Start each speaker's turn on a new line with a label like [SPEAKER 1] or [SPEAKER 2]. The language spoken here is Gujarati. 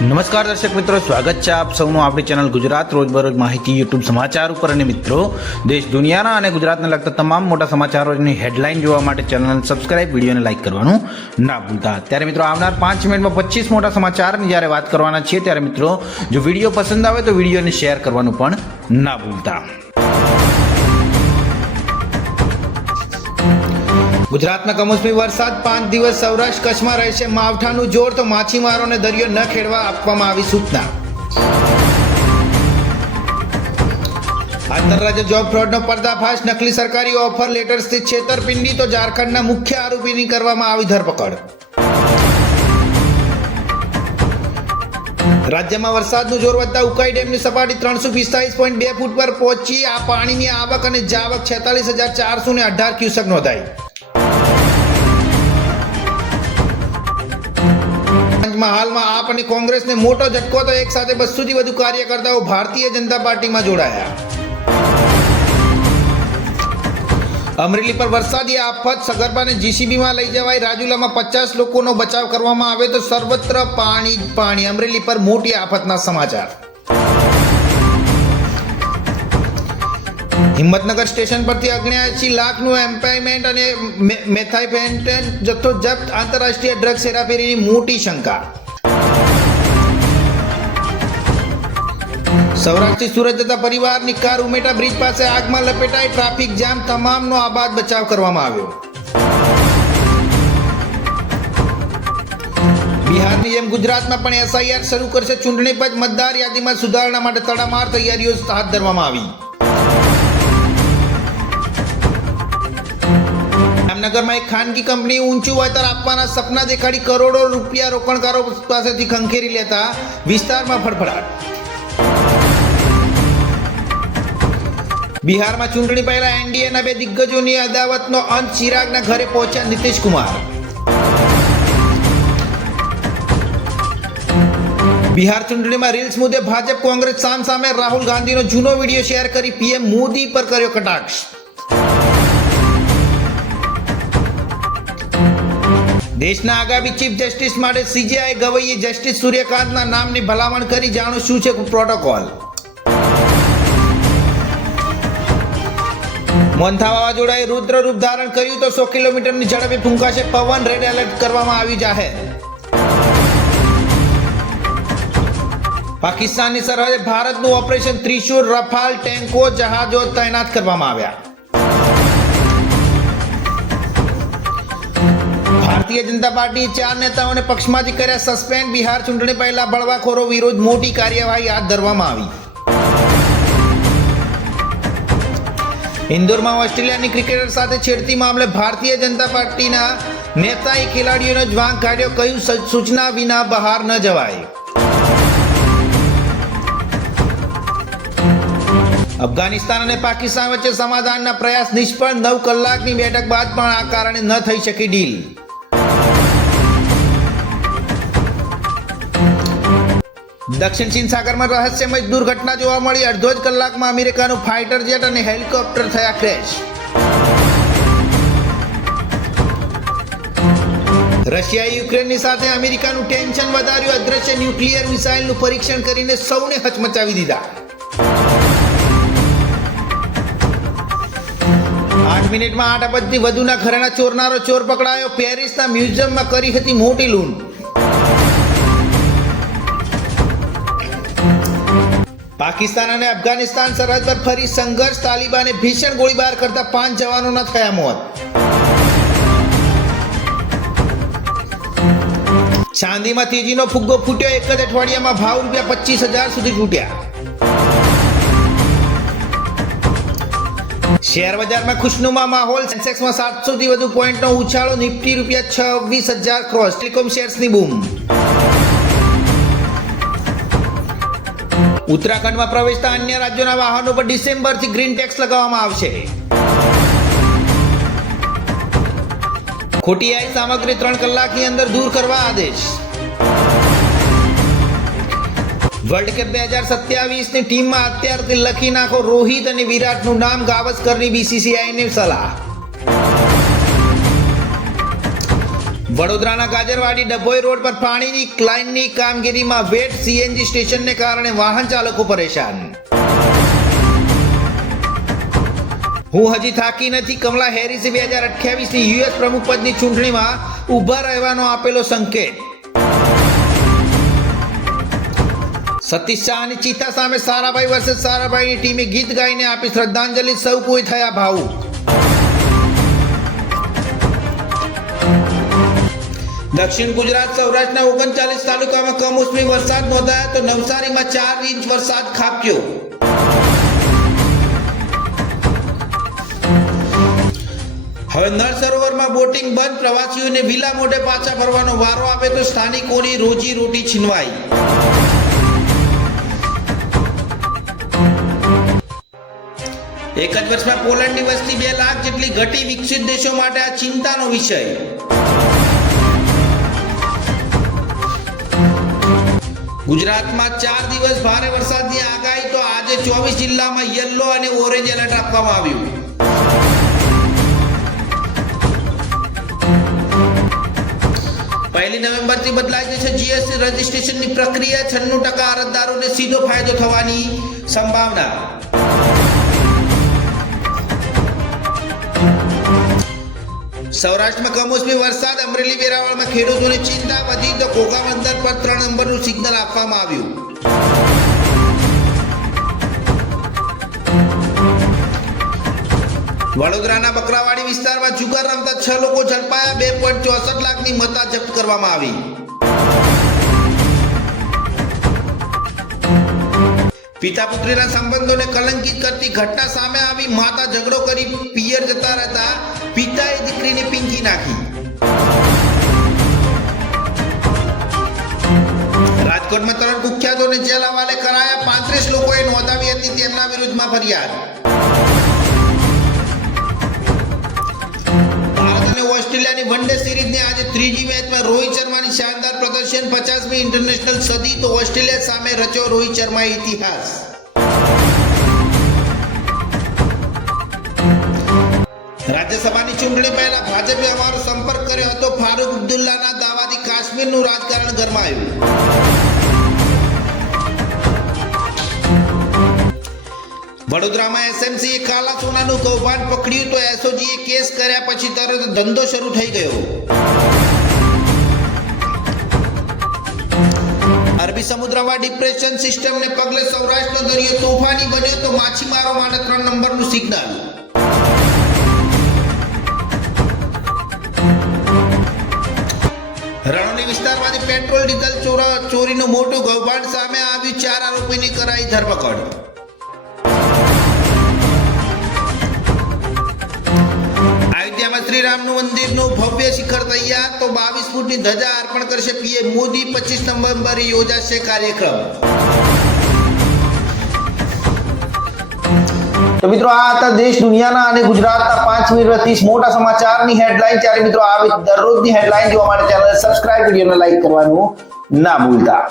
[SPEAKER 1] નમસ્કાર દર્શક મિત્રો, સ્વાગત છે આપ સૌનું આપણી ચેનલ ગુજરાત રોજબરોજ માહિતી યુટ્યુબ સમાચાર ઉપર. અને મિત્રો, દેશ દુનિયાના અને ગુજરાતને લગતા તમામ મોટા સમાચારોની હેડલાઇન જોવા માટે ચેનલને સબસ્ક્રાઇબ, વિડીયોને લાઇક કરવાનું ના ભૂલતા. ત્યારે મિત્રો, આવનાર પાંચ મિનિટમાં પચીસ મોટા સમાચારની જ્યારે વાત કરવાના છીએ, ત્યારે મિત્રો, જો વીડિયો પસંદ આવે તો વિડીયોને શેર કરવાનું પણ ના ભૂલતા. ગુજરાતમાં કમોસમી વરસાદ પાંચ દિવસ સૌરાષ્ટ્ર કચ્છમાં રહેશે. માવઠાનું જોર તો માછીમારોને દરિયો ન ખેડવા આપવામાં આવી સૂચના. આંતરરાજ્ય જોબ ફ્રોડનો પર્દાફાશ. નકલી સરકારી ઓફર લેટર સ્થિત છેતરપિંડી, તો ઝારખંડના મુખ્ય આરોપીની કરવામાં આવી ધરપકડ. રાજ્યમાં વરસાદનું જોર વધતા ઉકાઈ ડેમની સપાટી ત્રણસો પિસ્તાલીસ પોઈન્ટ બે ફૂટ પર પહોંચી. આ પાણીની આવક અને જાવક છેતાલીસ હજાર ચારસો ને અઢાર ક્યુસેક નોંધાઈ. પંચમાં હાલમાં આપ અને કોંગ્રેસને મોટો ઝટકો તો એક સાથે બસોથી વધુ કાર્યકર્તાઓ ભારતીય જનતા પાર્ટીમાં જોડાયા. અમરેલી પર વરસાદી આફત, સગર્ભાને જીસીબીમાં લઈ જવાય રાજુલામાં પચાસ લોકોનો બચાવ કરવામાં આવે તો સર્વત્ર પાણી પાણી. અમરેલી પર મોટી આફતના સમાચાર. હિંમતનગર સ્ટેશન પરથી અગ્નેયાસી લાખનું એમ્પાયમેન્ટ અને મેથાઇફેન્ટેન જથ્થો જપ્ત આંતરરાષ્ટ્રીય ડ્રગ્સ હેરાફેરીની મોટી શંકા. સૌરાષ્ટ્રથી સુરત જતા પરિવારની કાર ઉમેટા બ્રિજ પાસે આગમાં લપેટાઈ ટ્રાફિક જામ તમામનો આબાદ બચાવ કરવામાં આવ્યો. બિહારની જેમ ગુજરાતમાં પણ એસઆઈઆર શરૂ કરશે ચૂંટણી પંચ મતદાર યાદીમાં સુધારણા માટે તડામાર તૈયારીઓ હાથ ધરવામાં આવી. જામનગરમાં એક ખાનગી કંપની ઊંચું વળતર આપવાના સપના દેખાડી કરોડો રૂપિયા રોકાણકારો પાસેથી ખંખેરી લેતા વિસ્તારમાં ફડફડાટ. બિહારમાં ચૂંટણી પહેલા એનડીએના બે દિગ્ગજોની અદાવતનો અંત ચિરાગના ઘરે પહોંચ્યા નીતિશ કુમાર બિહાર ચૂંટણીમાં રીલ્સ મુદ્દે ભાજપ કોંગ્રેસ સામ સામે રાહુલ ગાંધીનો જૂનો વીડિયો શેર કરી પીએમ મોદી પર કર્યો કટાક્ષ. દેશના આગામી ચીફ જસ્ટિસ માટે સીજેઆઈ ગવઈએ જસ્ટિસ સૂર્યકાંતના નામની ભલામણ કરી જાણો શું છે પ્રોટોકોલ? મોન્થા વાવાઝોડાએ રુદ્ર રૂપ ધારણ કર્યું તો સો કિલોમીટરની ઝડપે ફૂંકાશે પવન રેડ એલર્ટ કરવામાં આવી જાહેર. પાકિસ્તાનની સરહદે ભારતનું ઓપરેશન ત્રિશુર રફાલ, ટેન્કો, જહાજો તૈનાત કરવામાં આવ્યા. ભારતીય જનતા પાર્ટી ચાર નેતાઓને પક્ષમાંથી કર્યા સસ્પેન્ડ. બિહાર ચૂંટણી પહેલા બળવાખોરો વિરુદ્ધ મોટી કાર્યવાહી હાથ ધરવામાં આવી. ઇન્દોરમાં ઓસ્ટ્રેલિયાની ક્રિકેટર સાથે છેડતી મામલે ભારતીય જનતા પાર્ટીના નેતાએ ખેલાડીઓને જ વાંક કાઢ્યો. કહ્યું સૂચના વિના બહાર ન જવાય. અફઘાનિસ્તાન અને પાકિસ્તાન વચ્ચે સમાધાનના પ્રયાસ નિષ્ફળ. નવ કલાકની બેઠક બાદ પણ આ કારણે ન થઈ શકી ડીલ. દક્ષિણ ચીન સાગરમાં રહસ્યમય દુર્ઘટના જોવા મળી. અડધો જ કલાકમાં અમેરિકાનું ફાઇટર જેટ અને હેલિકોપ્ટર થયા ક્રેશ. રશિયાએ યુક્રેનની સાથે અમેરિકાનું ટેન્શન વધાર્યું. અદ્રશ્ય ન્યુક્લિયર મિસાઇલનું પરીક્ષણ કરીને સૌને હચમચાવી દીધા. આઠ મિનિટમાં આઠ અબજથી વધુના ઘરેણા ચોરનારો ચોર પકડાયો. પેરિસના મ્યુઝિયમમાં કરી હતી મોટી લૂંટ. પાકિસ્તાન અને અફઘાનિસ્તાન સરહદ પર ફરી સંઘર્ષ, તાલિબાને ભીષણ ગોળીબાર કરતા પાંચ જવાનોના થયા મોત. ચાંદીમાં તેજીનો ફુગ્ગો ફૂટ્યો, એક જ અઠવાડિયામાં ભાવ રૂપિયા પચીસ હજાર સુધી તૂટ્યા શેર બજારમાં ખુશનુમા માહોલ, સેન્સેક્સમાં સાતસો થી વધુ પોઈન્ટનો ઉછાળો, નિફ્ટી રૂપિયા છવ્વીસ હજાર ક્રોસ, ટેલિકોમ શેર્સની બૂમ. ઉત્તરાખંડમાં પ્રવેશતા અન્ય રાજ્યોના વાહનો પર ડિસેમ્બરથી ગ્રીન ટેક્સ લગાવવામાં આવશે. ખોટી આઈ સામગ્રી ત્રણ કલાકની અંદર દૂર કરવા આદેશ. વર્લ્ડ કપ બે હજાર સત્યાવીસની ટીમમાં અત્યારથી લખી નાખો રોહિત અને વિરાટનું નામ ગાવસ્કરની બીસીસીઆઈને સલાહ. વડોદરાના ગાજરવાડી ડભોઈ રોડ પર પાણીની ક્લાઇનની કામગીરીમાં વેટ સીએનજી સ્ટેશનને કારણે વાહન ચાલકો પરેશાન. હું હજી થાકી નથી. કમલા હેરિસે બે હજાર અઠ્યાવીસની યુએસ પ્રમુખ પદની ચૂંટણીમાં ઊભા રહેવાનો આપેલો સંકેત. સતીશ શાહ અને ચિતા સામે સારાભાઈ વર્સેસ સારાભાઈની ટીમે ગીત ગાઈને આપી શ્રદ્ધાંજલિ. સૌ કોઈ થયા ભાવુક. દક્ષિણ ગુજરાત સૌરાષ્ટ્રના ઓગણચાલીસ તાલુકામાં કમોસમી વરસાદ નોંધાયો તો નવસારીમાં ચાર ઇંચ વરસાદ ખાબક્યો. હવે નળ સરોવરમાં બોટિંગ બંધ, પ્રવાસીઓને વિલા મોઢે પાછા ફરવાનો વારો આવે તો સ્થાનિકોની રોજી રોટી છીનવાઈ. એક જ વર્ષમાં પોલેન્ડની વસ્તી બે લાખ જેટલી ઘટી વિકસિત દેશો માટે આ ચિંતાનો વિષય. ગુજરાતમાં ચાર દિવસ ભારે વરસાદની આગાહી તો આજે ચોવીસ જિલ્લામાં યલો અને ઓરેન્જ એલર્ટ આપવામાં આવ્યું. પહેલી નવેમ્બરથી બદલાઈ જશે જીએસટી રજીસ્ટ્રેશનની પ્રક્રિયા. છન્નું ટકા અરજદારોને સીધો ફાયદો થવાની સંભાવના. સૌરાષ્ટ્રમાં કમોસમી વરસાદ, અમરેલી વેરાવળમાં ખેડૂતોની ચિંતા વધી તો ઘોઘા બંદર પર ત્રણ નંબરનું સિગ્નલ આપવામાં આવ્યું. વડોદરાના બકરાવાડી વિસ્તારમાં જુગાર રમતા છ લોકો ઝડપાયા, બે પોઈન્ટ ચોસઠ લાખની મત્તા જપ્ત કરવામાં આવી. પિતા પુત્રીના સંબંધોને કલંકિત કરતી ઘટના સામે આવી, માતા ઝઘડો કરી પિયર જતા રહેતા પિતાએ દીકરીને પિંકી નાખી રાજકોટમાં ત્રણ કુખ્યાતોને જેલ હવાલે કરાયા પાંત્રીસ લોકોએ નોંધાવી હતી તેમના વિરુદ્ધમાં ફરિયાદ. ભારત અને ઓસ્ટ્રેલિયાની વનડે સિરીઝની આજે ત્રીજી મેચમાં રોહિત શર્માની શાનદાર પ્રદર્શન, પચાસમી ઇન્ટરનેશનલ સદી, તો ઓસ્ટ્રેલિયા સામે રચ્યો રોહિત શર્મા ઇતિહાસ. રાજ્યસભાની ચૂંટણી પહેલા ભાજપે અમારો સંપર્ક કર્યો હતો. ફારૂક અબ્દુલ્લાના દાવાથી કાશ્મીરનું રાજકારણ ગરમાયું. વડોદરામાં એસએમસીએ કાલા સોનાનું કૌભાંડ પકડ્યું તો એસઓજીએ કેસ કર્યા પછી તરત ધંધો શરૂ થઈ ગયો. અરબી સમુદ્રમાં ડિપ્રેશન સિસ્ટમને પગલે સૌરાષ્ટ્રનો દરિયો તોફાની બન્યો તો માછીમારો માટે ત્રણ નંબરનું સિગ્નલ. વિસ્તારમાંથી પેટ્રોલ, ડીઝલ, ચોરા, ચોરીનું મોટું કૌભાંડ સામે આવ્યું. ચાર આરોપીની કરાઈ ધરપકડ. અયોધ્યામાં શ્રીરામનું મંદિરનું ભવ્ય શિખર તૈયાર, તો બાવીસ ફૂટની ધજા અર્પણ કરશે પીએમ મોદી. પચીસ નવેમ્બરે યોજાશે કાર્યક્રમ. તો મિત્રો આ હતા દેશ, દુનિયાના અને ગુજરાતના પાંચ મિનિટ ત્રીસ મોટા સમાચારની હેડલાઇન ત્યારે મિત્રો આવી દરરોજની હેડલાઇન જોવા માટે ચેનલ સબસ્ક્રાઇબ વિડીયોને લાઈક કરવાનું ના ભૂલતા.